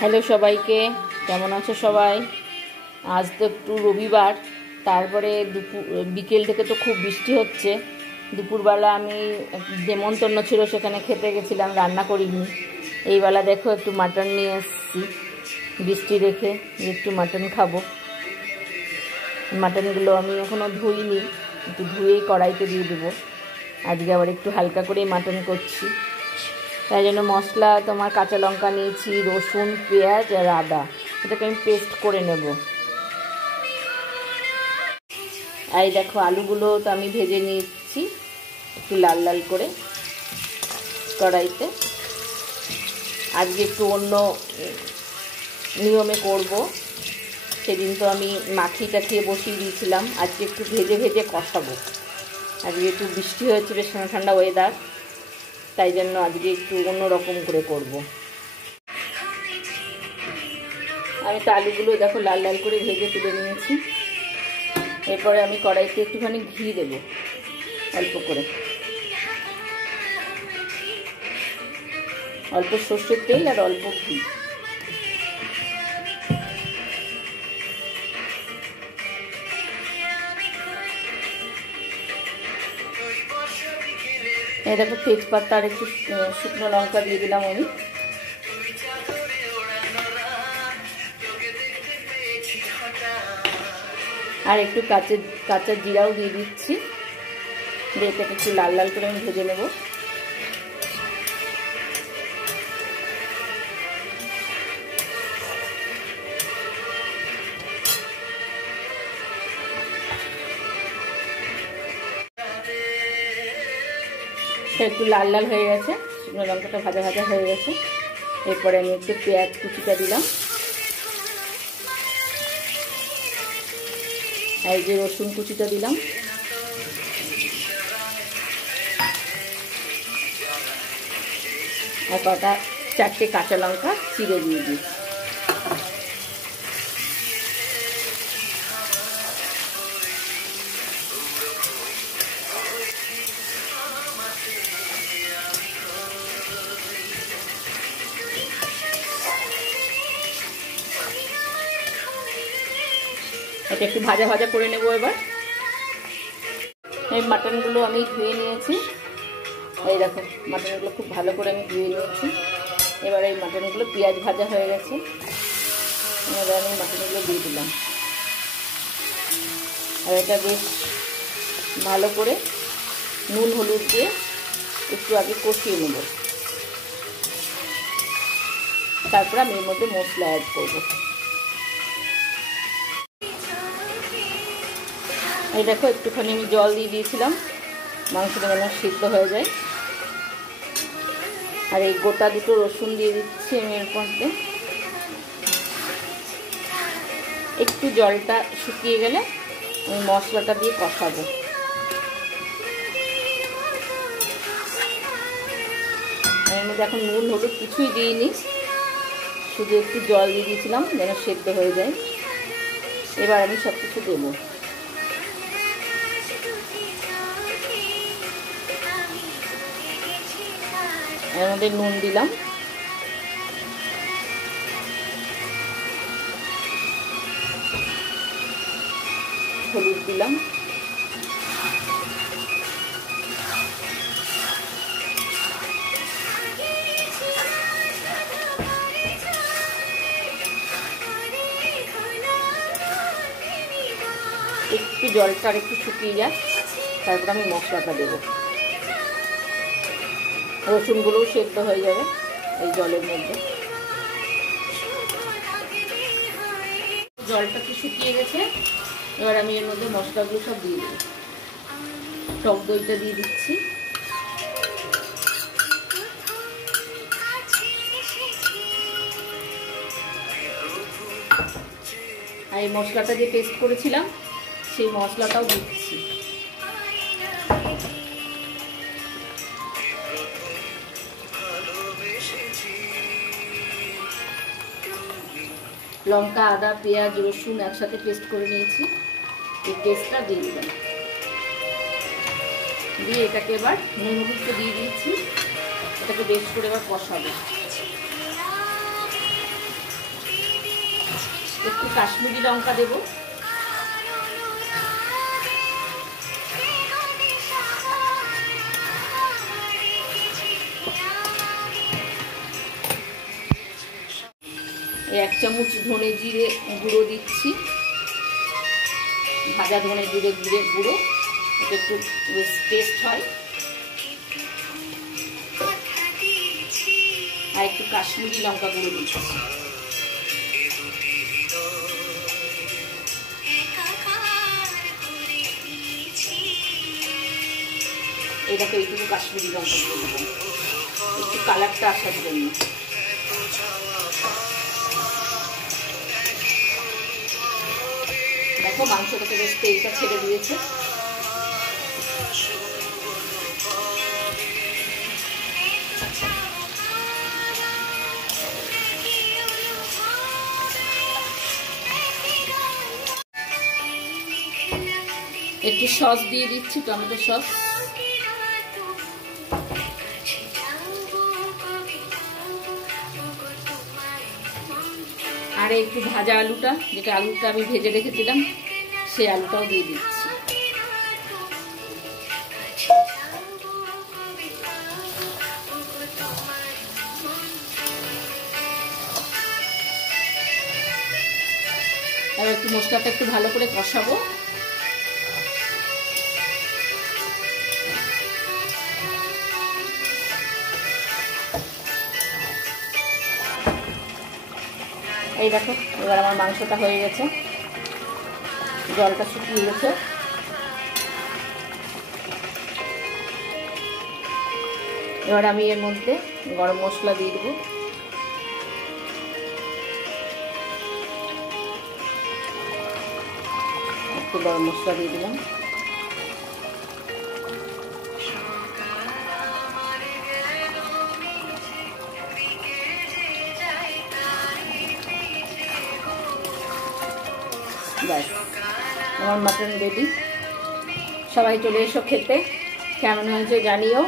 Hello সবাইকে, কেমন আছো সবাই? আজ তো একটু রবিবার, তারপরে বিকেল থেকে তো খুব বৃষ্টি হচ্ছে। দুপুরবেলা আমি নেমন্তন্ন ছিল, সেখানে খেতে গেছিলাম, রান্না করিনি। এইবেলা দেখো একটু মাটন নিয়ে এসেছি, বৃষ্টি দেখে একটু মাটন খাবো। মাটনগুলো আমি এখনও ধুইনি, একটু ধুয়েই কড়াইতে দিয়ে দেবো। আজকে আবার একটু হালকা করেই মাটন করছি, তাই জন্য মশলা তোমার কাঁচা লঙ্কা নিয়েছি, রসুন, পেঁয়াজ আর আদা, এটাকে আমি পেস্ট করে নেব। আর এই দেখো আলুগুলো তো আমি ভেজে নিচ্ছি একটু লাল লাল করে কড়াইতে। আজকে একটু অন্য নিয়মে করব। সেদিন তো আমি মাখিয়ে টাখিয়ে বসিয়ে দিয়েছিলাম, আজকে একটু ভেজে ভেজে কষাবো। আজকে একটু বৃষ্টি হয়েছে, বেশ ঠান্ডা ঠান্ডা ওয়েদার, তাই জন্য আজকে একটু অন্যরকম করে করব। আমি তো আলুগুলো দেখো লাল লাল করে ভেজে তুলে নিয়েছি। এরপরে আমি কড়াইতে একটুখানি ঘি দেবো, অল্প করে, অল্প সর্ষের তেল আর অল্প ঘি। এই দেখো তেজপাতা আর একটু শুকনো লঙ্কা দিয়ে দিলাম আমি, আর একটু কাঁচা জিরাও দিয়ে দিচ্ছি। এটাকে একটু লাল লাল করে আমি ভেজে নেব। একটু লাল লাল হয়ে গেছে, শুকনো লঙ্কাটা ভাজা ভাজা হয়ে গেছে। এরপরে আমি একটু পেঁয়াজ কুচিটা দিলাম, আর এই যে রসুন কুচিটা দিলাম, আর কটা 4টে কাঁচা লঙ্কা চিড়ে দিয়ে দিই। এটা একটু ভাজা ভাজা করে নেব। এবার এই মাটনগুলো আমি ধুয়ে নিয়েছি, এই দেখো মাটনগুলো খুব ভালো করে আমি ধুয়ে নিয়েছি। এবার এই মাটনগুলো পেঁয়াজ ভাজা হয়ে গেছে, এবার আমি মাটনগুলো দিয়ে দিলাম। আর এটা বেশ ভালো করে নুন হলুদ দিয়ে একটু আগে কষিয়ে নেব, তারপর আমি এর মধ্যে মশলা অ্যাড করব। এই দেখো একটুখানি আমি জল দিয়ে দিয়েছিলাম, মাংসটা যেন সিদ্ধ হয়ে যায়। আর এই গোটা দুটো রসুন দিয়ে দিচ্ছি আমি এর মধ্যে। একটু জলটা শুকিয়ে গেলে আমি মশলাটা দিয়ে কষাবো। এর মধ্যে এখন নুন হলুদ কিছুই দিইনি, শুধু একটু জল দিয়ে দিয়েছিলাম যেন সেদ্ধ হয়ে যায়। এবার আমি সব কিছু দেবো। এর মধ্যে নুন দিলাম, হলুদ দিলাম, একটু জলটা আর একটু শুকিয়ে যায়, তারপর আমি মশলাটা দেবো। রসুনগুলোও সেদ্ধ হয়ে যাবে এই জলের মধ্যে। জলটা কি শুকিয়ে গেছে, এবার আমি এর মধ্যে মশলাগুলো সব দিয়ে দেবো। টক দইটা দিয়ে দিচ্ছি, আর এই মশলাটা যে পেস্ট করেছিলাম সেই মশলাটাও দিচ্ছি। লঙ্কা, আদা, পেঁয়াজ, রসুন একসাথে পেস্ট করে নিয়েছি, এই পেস্টটা দিয়ে দিলাম। দিয়ে এটাকে এবার নুন হলুদটা দিয়ে দিয়েছি, এটাকে বেশ করে এবার কষাবো। একটু কাশ্মীরি লঙ্কা দেব। এক চামচ ধনে জিরে গুঁড়ো দিচ্ছি, ভাজা ধনে জিরে গুঁড়ো, এটা একটু টেস্ট হয়। আর একটু কাশ্মীরি লঙ্কা গুঁড়ো দিচ্ছি। এটাকে একটু কাশ্মীরি লঙ্কা গুঁড়ো দেবো একটু কালারটা আসার জন্য। দেখো মাংসটা থেকে তেলটা ছেড়ে দিয়েছে। একটু সস দিয়ে দিচ্ছি, টমেটো সস। আর একটু ভাজা আলুটা, যেটা আলুটা আমি ভেজে রেখেছিলাম, সেই আলুটাও দিয়ে দিচ্ছি। এবার একটু মশলাটা একটু ভালো করে কষাবো। এই দেখো এবার আমার মাংসটা হয়ে গেছে, জলটা শুকিয়ে গেছে। এবার আমি এর মধ্যে গরম মশলা দিয়ে দেবো। একটু গরম মশলা দিয়ে দিলাম। ব্যাস আমার মাটন রেডি। সবাই চলে এসো খেতে, কেমন হয়েছে জানিও।